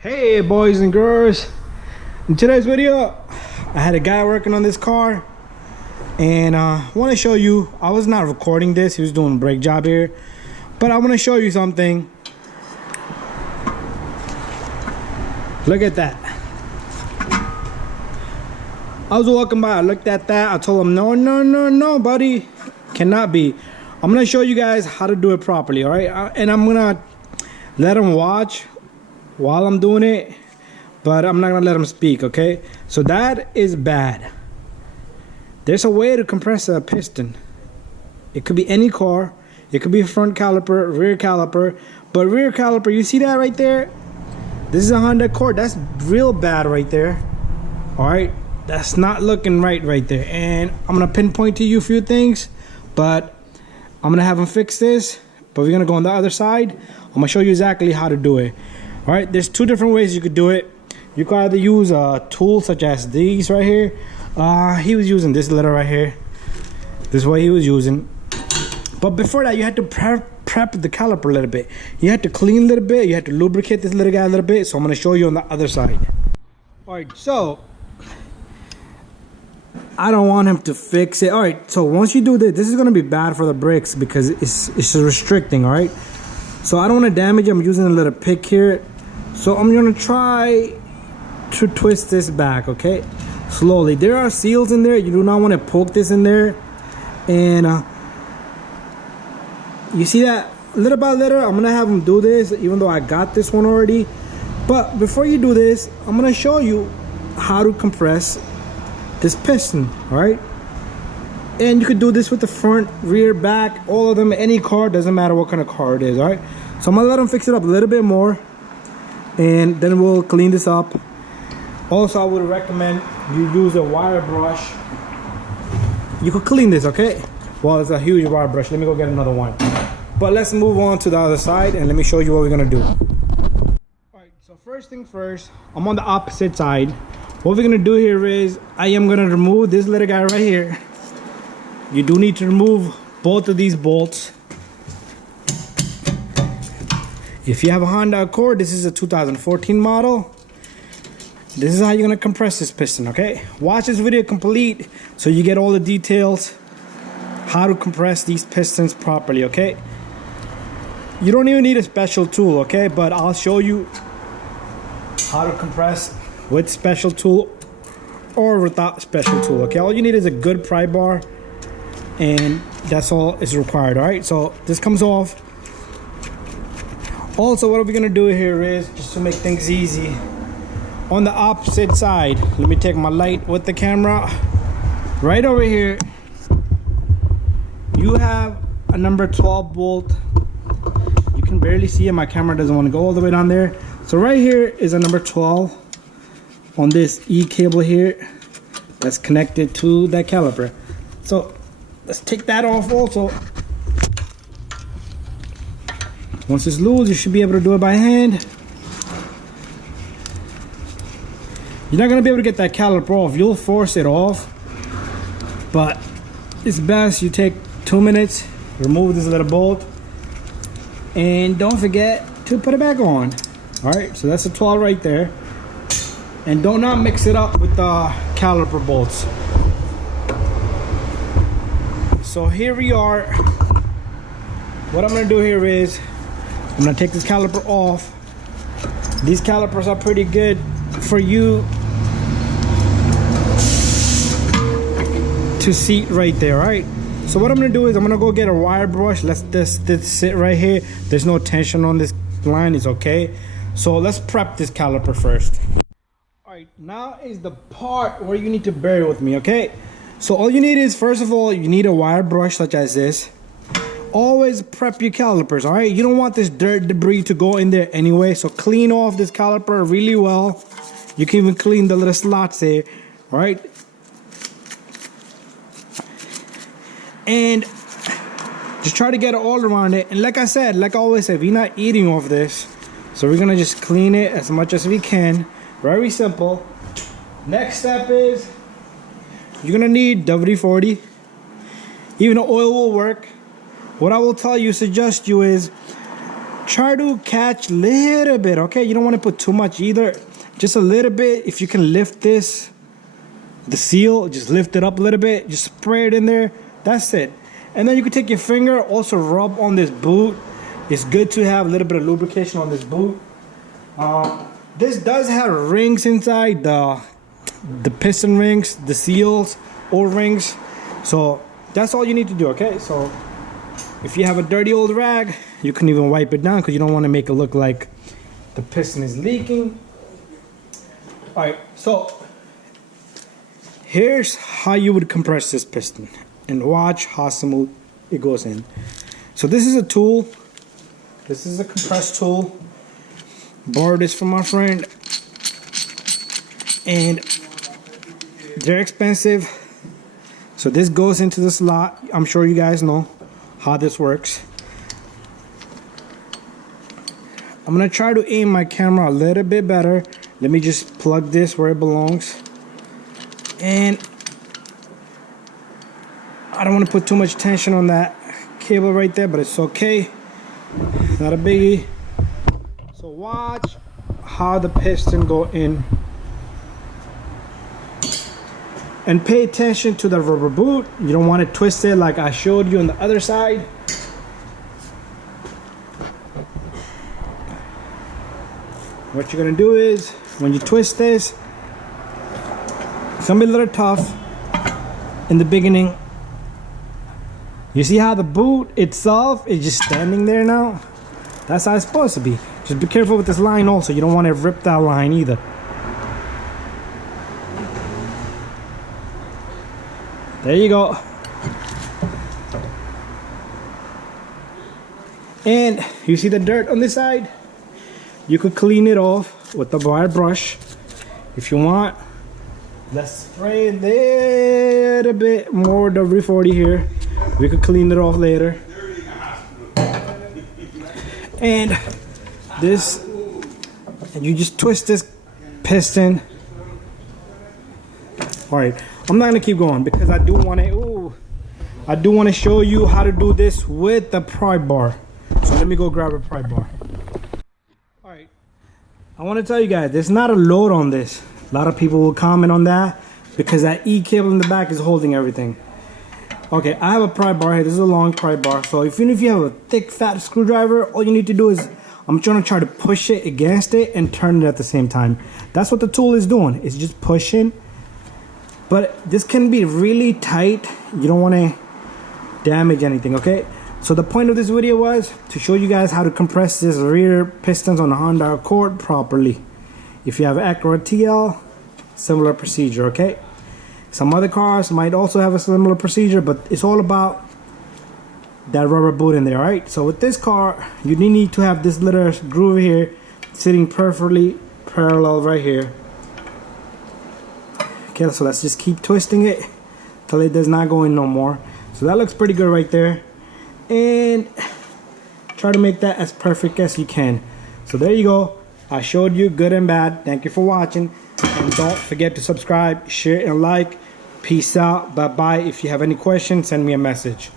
Hey boys and girls, in today's video I had a guy working on this car and I want to show you. I was not recording this, he was doing a brake job here, but I want to show you something. Look at that. I was walking by, I looked at that, I told him no buddy, cannot be. I'm gonna show you guys how to do it properly, all right? And I'm gonna let him watch while I'm doing it, but I'm not gonna let him speak, okay? So that is bad. There's a way to compress a piston. It could be any car, it could be a front caliper, rear caliper, but rear caliper, you see that right there? This is a Honda Accord. That's real bad right there. All right, that's not looking right there. And I'm gonna pinpoint to you a few things, but I'm gonna have him fix this, but we're gonna go on the other side. I'm gonna show you exactly how to do it. All right, there's two different ways you could do it. You could either use a tool such as these right here. He was using this little right here. This is what he was using. But before that, you had to prep the caliper a little bit. You had to clean a little bit. You had to lubricate this little guy a little bit. So I'm gonna show you on the other side. All right, so I don't want him to fix it. All right, so once you do this is gonna be bad for the brakes because it's restricting. All right, so I don't want to damage it. I'm using a little pick here. So I'm gonna try to twist this back, okay? Slowly. There are seals in there. You do not want to poke this in there. And you see that? Little by little, I'm gonna have him do this, even though I got this one already. But before you do this, I'm gonna show you how to compress this piston, all right? And you could do this with the front, rear, back, all of them, any car, doesn't matter what kind of car it is, all right? So I'm gonna let him fix it up a little bit more, and then we'll clean this up. Also, I would recommend you use a wire brush. You could clean this, okay? Well, it's a huge wire brush. Let me go get another one. But let's move on to the other side and let me show you what we're gonna do. All right, so first thing first, I'm on the opposite side. What we're gonna do here is I am gonna remove this little guy right here. You do need to remove both of these bolts. If you have a Honda Accord, this is a 2014 model. This is how you're gonna compress this piston, okay? Watch this video complete so you get all the details how to compress these pistons properly, okay? You don't even need a special tool, okay? But I'll show you how to compress with special tool or without special tool, okay? All you need is a good pry bar and that's all is required, all right? So this comes off. Also, what we're gonna do here is, just to make things easy, on the opposite side, let me take my light with the camera. Right over here, you have a number 12 bolt. You can barely see it, my camera doesn't want to go all the way down there. So right here is a number 12 on this E cable here that's connected to that caliper. So let's take that off also. Once it's loose, you should be able to do it by hand. You're not gonna be able to get that caliper off. You'll force it off, but it's best you take 2 minutes, remove this little bolt, and don't forget to put it back on. All right, so that's a 12 right there. And do not mix it up with the caliper bolts. So here we are. What I'm gonna do here is I'm gonna take this caliper off. These calipers are pretty good for you to seat right there, right? So what I'm gonna do is I'm gonna go get a wire brush. Let's this sit right here. There's no tension on this line, it's okay. So let's prep this caliper first. All right, now is the part where you need to bear with me, okay? So all you need is, first of all, you need a wire brush such as this. Always prep your calipers, all right? You don't want this dirt debris to go in there anyway, so clean off this caliper really well. You can even clean the little slots there, all right? And just try to get it all around it. And like I said, like I always say, we're not eating off this, so we're gonna just clean it as much as we can. Very simple. Next step is you're gonna need WD-40. Even the oil will work. What I will tell you, suggest you is try to catch a little bit, okay? You don't want to put too much either. Just a little bit. If you can lift this, the seal, just lift it up a little bit, just spray it in there. That's it. And then you can take your finger, also rub on this boot. It's good to have a little bit of lubrication on this boot. This does have rings inside, the piston rings, the seals, O-rings. So that's all you need to do, okay? So if you have a dirty old rag, you can even wipe it down because you don't want to make it look like the piston is leaking. All right, so here's how you would compress this piston, and watch how smooth it goes in. So this is a tool. This is a compress tool. Borrowed this from my friend, and they're expensive. So this goes into the slot. I'm sure you guys know how this works. I'm gonna try to aim my camera a little bit better. Let me just plug this where it belongs. And I don't want to put too much tension on that cable right there, but it's okay. Not a biggie. So watch how the piston go in. And pay attention to the rubber boot. You don't want to twist it like I showed you on the other side. What you're gonna do is, when you twist this, it's gonna be a little tough in the beginning. You see how the boot itself is just standing there now? That's how it's supposed to be. Just be careful with this line also. You don't want to rip that line either. There you go. And you see the dirt on this side? You could clean it off with the wire brush if you want. Let's spray a little bit more W40 here. We could clean it off later. And this, and you just twist this piston. All right, I'm not gonna keep going because I do want to show you how to do this with the pry bar. So let me go grab a pry bar. All right, I want to tell you guys, there's not a load on this. A lot of people will comment on that because that E cable in the back is holding everything. Okay, I have a pry bar here. This is a long pry bar. So even if you have a thick, fat screwdriver, all you need to do is, I'm trying to push it against it and turn it at the same time. That's what the tool is doing. It's just pushing. But this can be really tight. You don't want to damage anything, okay? So the point of this video was to show you guys how to compress this rear pistons on a Honda Accord properly. If you have Acura TL, similar procedure, okay? Some other cars might also have a similar procedure, but it's all about that rubber boot in there, right? So with this car, you need to have this little groove here sitting perfectly parallel right here. Okay, so let's just keep twisting it till it does not go in no more. So that looks pretty good right there. And try to make that as perfect as you can. So there you go. I showed you good and bad. Thank you for watching. And don't forget to subscribe, share, and like. Peace out. Bye-bye. If you have any questions, send me a message.